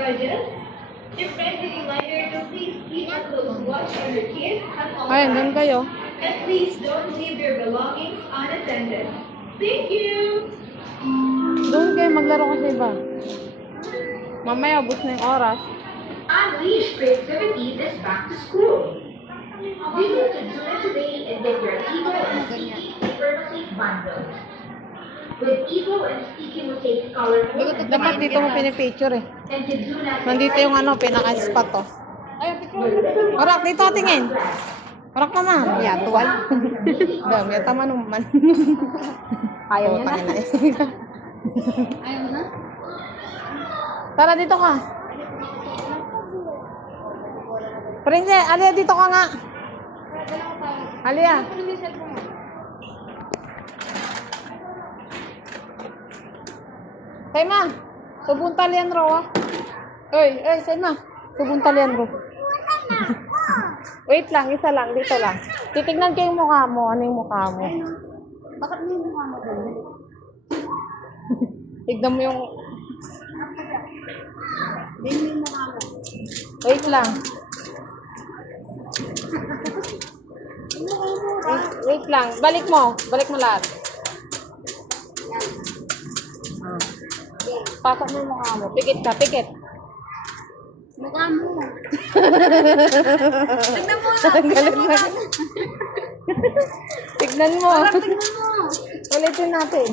gorgeous? Your friendly reminder to please keep a close watch on your kids at all Ay, doon times. kayo. And please don't leave your belongings unattended. Thank you! Doon kayo, maglaro ka sa iba. Mamaya, ubos na yung oras. Unleash creativity this back to school. Visit Kitsune today and get your Evo and Sticky Permasafe bundle. With Evo and Sticky Mosaic colorful and Dapat dito mo pinipicture eh. and Kitsune Nandito yung ano, pinaka-spot to. Orak, dito ka tingin. Orak naman. Ya, tuwal. Dam, ya tama naman. Ayaw niya na. Ayaw na? Tara, dito ka. Princess, Alia, dito ka nga. Alia. Sayma, subong talian ro ah. Oy, Sayma, subong talian ro. Wait lang, isa lang, dito lang. Titignan ko yung mukha mo, ano yung mukha mo. Bakit may mukha mo doon? Tignan mo yung... Din may mukha mo. Wait lang. Wait lang, balik mo lahat. Pasok mo yung mukha mo, pikit ka, pikit. Mukha mo. Tignan mo na. Galit na. Tignan mo. Tignan mo. Ulitin natin.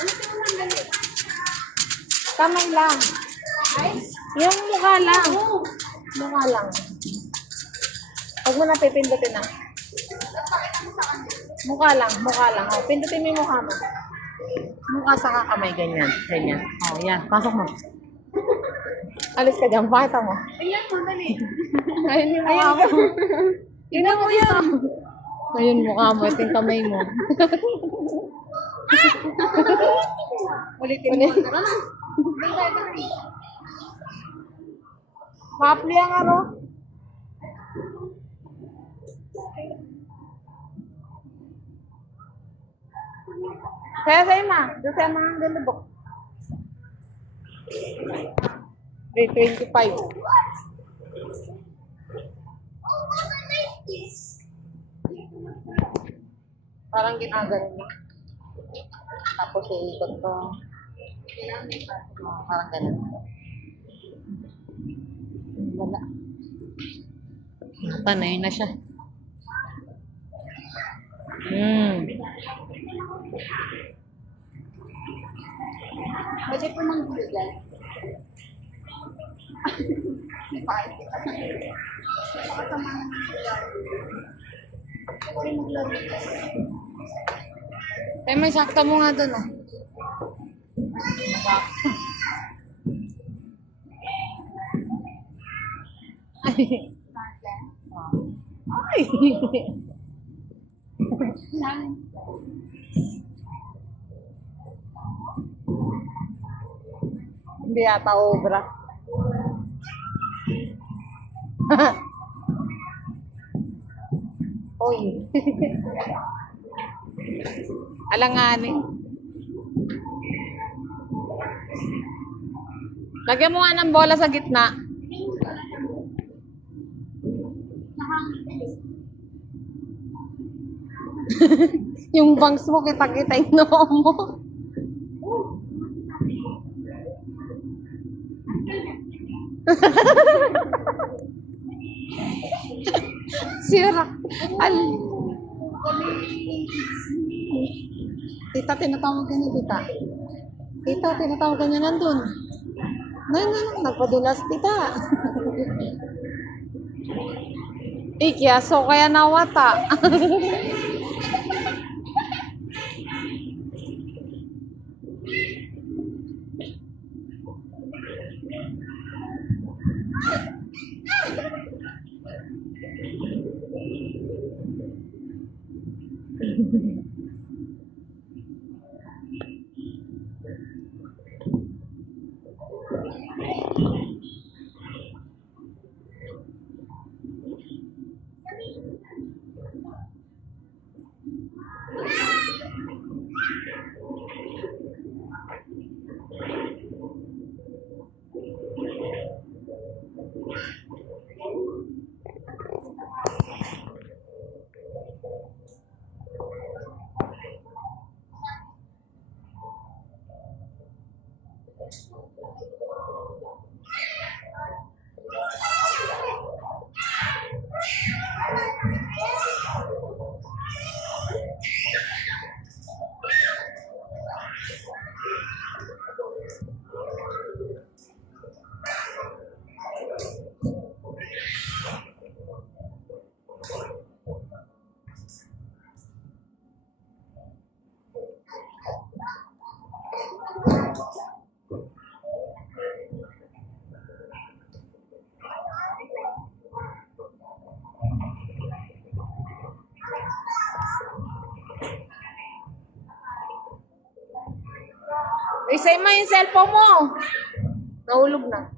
Ulitin mo lang galit. Kamay lang. Ay? Yung mukha lang. Oo. Mukha lang. Huwag mo na pipindutin na. Pakita mo sa kanya. Mukha lang. O, pindutin mo yung mukha mo. Mukha sa kamay, ganyan. Ganyan. O, yan. Pasok mo. Alis ka dyan. Pakita mo. Tingnan mo, dali. Ayun yung mukha mo. Tingnan mo yan. Ayun mukha mo. Ito yung kamay mo. Ulitin mo. Tara na. Dali. Mapli ang ano. Kaya sa'yo ma. Doon sa'yo mga galubok. 325. Parang ginaganon mo. Tapos iikot to. Parang ganun. Wala. Panay na siya. Pwede po mang guligan. Bakit? Pakatama naman maglaro. Ako rin maglaro. Eh, may sakta mo nga doon ah. Ay. Ay. Hindi yata obra. Oy. Alanganin. Lagyan mo nga ng bola sa gitna. Yung bangs mo, kita-kita yung noo mo. Sira. Tita, tinatawag ka niya, tita. Tita, tinatawag ka niya nandun. Nagpadulas, tita. Ikyaso, kaya nawata. Isay mo yung cellphone mo. Nahulog na.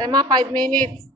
Tema, 5 minutes.